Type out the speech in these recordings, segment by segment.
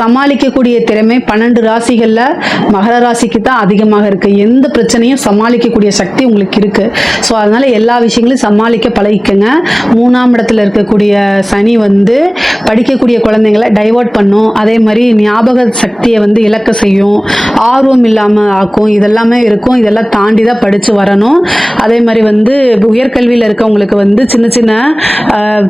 சமாளிக்கக்கூடிய திறமை 12 ராசிகளில் மகர ராசிக்கு தான் அதிகமாக இருக்குது. எந்த பிரச்சனையும் சமாளிக்கக்கூடிய சக்தி உங்களுக்கு இருக்குது. ஸோ அதனால் எல்லா விஷயங்களையும் சமாளிக்க பழகிக்கங்க. 3ஆம் இடத்துல இருக்கக்கூடிய சனி வந்து படிக்கக்கூடிய குழந்தைங்களை டைவர்ட் பண்ணும். அதே மாதிரி ஞாபக சக்தியை வந்து இழக்க செய்யும், ஆர்வம் இல்லாமல் ஆக்கும். இதெல்லாமே இருக்கும். இதெல்லாம் தாண்டி தான் படித்து வரணும். அதே மாதிரி வந்து உயர்கல்வியில் இருக்கவங்களுக்கு வந்து சின்ன சின்ன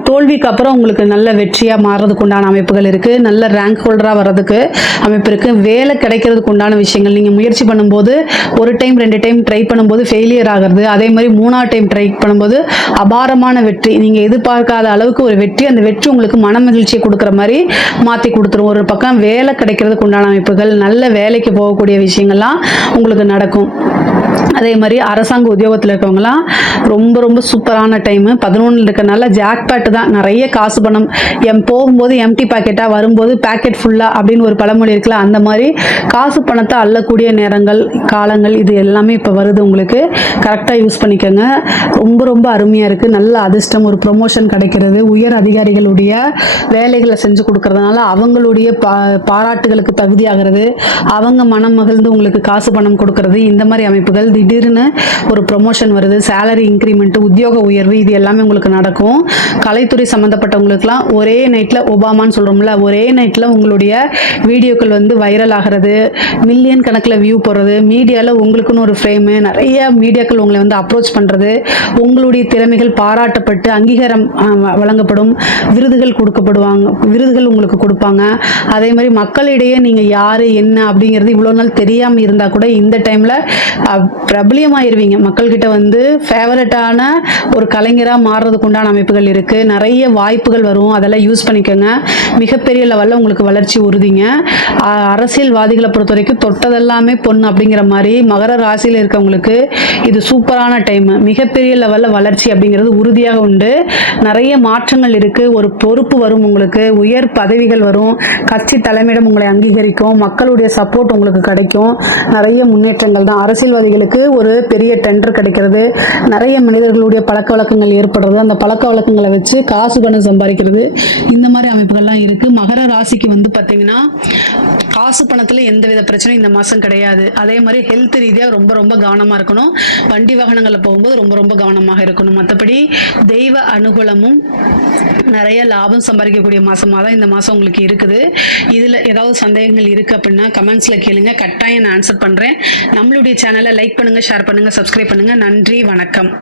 தோல்விக்கு அப்புறம் உங்களுக்கு நல்ல வெற்றியாக மாறுறதுக்கு உண்டான அமைப்புகள் இருக்குது. நல்ல ரேங்க் ஹோல்டராக வர்றதுக்கு அமைப்பு இருக்குது. வேலை கிடைக்கிறதுக்கு உண்டான விஷயங்கள் நீங்கள் முயற்சி பண்ணும்போது 1 டைம் 2 டைம் ட்ரை பண்ணும்போது ஃபெயிலியர் ஆகிறது. அதே மாதிரி 3ஆவது டைம் ட்ரை பண்ணும்போது அபாரமான வெற்றி, நீங்கள் எதிர்பார்க்காத அளவுக்கு ஒரு வெற்றி. அந்த வெற்றி உங்களுக்கு மன மகிழ்ச்சியை கொடுக்குற மாதிரி மாற்றி கொடுத்துரும். ஒரு பக்கம் வேலை கிடைக்கிறதுக்கு உண்டான அமைப்புகள், நல்ல வேலைக்கு போகக்கூடிய விஷயங்கள்லாம் உங்களுக்கு நடக்கும். அதே மாதிரி அரசாங்க உத்தியோகத்தில் இருக்கவங்களாம் ரொம்ப ரொம்ப சூப்பரான டைமு. 11 இருக்கிறனால ஜாக்பாட் தான். நிறைய காசு பணம் போகும்போது எம்டி பாக்கெட்டாக, வரும்போது பேக்கெட் ஃபுல்லாக அப்படின்னு ஒரு பழமொழி இருக்குல்ல, அந்த மாதிரி காசு பணத்தை அள்ளக்கூடிய நேரங்கள் காலங்கள் இது எல்லாமே இப்போ வருது. உங்களுக்கு கரெக்டாக யூஸ் பண்ணிக்கோங்க. ரொம்ப ரொம்ப அருமையாக இருக்குது. நல்ல அதிர்ஷ்டம், ஒரு ப்ரொமோஷன் கிடைக்கிறது, உயர் அதிகாரிகளுடைய வேலைகளை செஞ்சு கொடுக்கறதுனால அவங்களுடைய பாராட்டுகளுக்கு தகுதியாகிறது, அவங்க மனம் மகிழ்ந்து உங்களுக்கு காசு பணம் கொடுக்கறது, இந்த மாதிரி அமைப்புகள். திடீர்னு ஒரு ப்ரொமோஷன் வருது, சேலரி இன்க்ரிமெண்ட், உத்தியோக உயர்வு, இது எல்லாமே உங்களுக்கு நடக்கும். கலைத்துறை சம்மந்தப்பட்டவங்களுக்குலாம் ஒரே நைட்டில் ஒபாமான்னு சொல்கிறோம்ல, ஒரே நைட்டில் உங்களுடைய வீடியோக்கள் வந்து வைரல் ஆகிறது, மில்லியன் கணக்கில் வியூ போடுறது, மீடியாவில் உங்களுக்குன்னு ஒரு ஃப்ரேமு, நிறைய மீடியாக்கள் உங்களை வந்து அப்ரோச் பண்ணுறது, உங்களுடைய திறமைகள் பாராட்டப்பட்டு அங்கீகாரம் வழங்கப்படும், விருதுகள் கொடுக்கப்படுவாங்க, விருதுகள் உங்களுக்கு கொடுப்பாங்க. அதே மாதிரி மக்களிடையே நீங்கள் யார் என்ன அப்படிங்கிறது இவ்வளோ நாள் தெரியாமல் இருந்தால் கூட இந்த டைமில் பிரபலியமாயிருவீங்க. மக்கள்கிட்ட வந்து ஃபேவரட்டான ஒரு கலைஞராக மாறுறதுக்கு உண்டான அமைப்புகள் இருக்குது. நிறைய வாய்ப்புகள் வரும், அதெல்லாம் யூஸ் பண்ணிக்கோங்க. மிகப்பெரிய லெவலில் உங்களுக்கு வளர்ச்சி உறுதிங்க. அரசியல்வாதிகளை பொறுத்த வரைக்கும் தொட்டதெல்லாமே பொண்ணு அப்படிங்கிற மாதிரி மகர ராசியில் இருக்கவங்களுக்கு இது சூப்பரான டைமு. மிகப்பெரிய லெவலில் வளர்ச்சி அப்படிங்கிறது உறுதியாக உண்டு. நிறைய மாற்றங்கள் இருக்குது. ஒரு பொறுப்பு வரும், உங்களுக்கு உயர் பதவிகள் வரும், கட்சி தலைமையிடம் உங்களை அங்கீகரிக்கும், மக்களுடைய சப்போர்ட் உங்களுக்கு கிடைக்கும். நிறைய முன்னேற்றங்கள் தான். அரசியல்வாதிகளுக்கு ஒரு பெரிய டெண்டர் கிடைக்கிறது, நிறைய மனிதர்களுடைய பழக்க வழக்கங்கள் ஏற்படுறது, அந்த பழக்க வழக்கங்களை வச்சு காசு பணம் சம்பாதிக்கிறது, இந்த மாதிரி அமைப்புகள்லாம் இருக்குது. மகர ராசிக்கு வந்து பார்த்தீங்கன்னா காசு பணத்தில் எந்தவித பிரச்சனையும் இந்த மாதம் கிடையாது. அதே மாதிரி ஹெல்த் ரீதியாக ரொம்ப ரொம்ப கவனமாக இருக்கணும். வண்டி வாகனங்களில் போகும்போது ரொம்ப ரொம்ப கவனமாக இருக்கணும். மற்றபடி தெய்வ அனுகூலமும் நிறைய லாபம் சம்பாதிக்கக்கூடிய மாதமாக தான் இந்த மாதம் உங்களுக்கு இருக்குது. இதில் ஏதாவது சந்தேகங்கள் இருக்குது அப்படின்னா கமெண்ட்ஸில் கேளுங்க, கட்டாயம் நான் ஆன்சர் பண்ணுறேன். நம்மளுடைய சேனலை லைக் பண்ணுங்கள், ஷேர் பண்ணுங்கள், சப்ஸ்கிரைப் பண்ணுங்கள். நன்றி, வணக்கம்.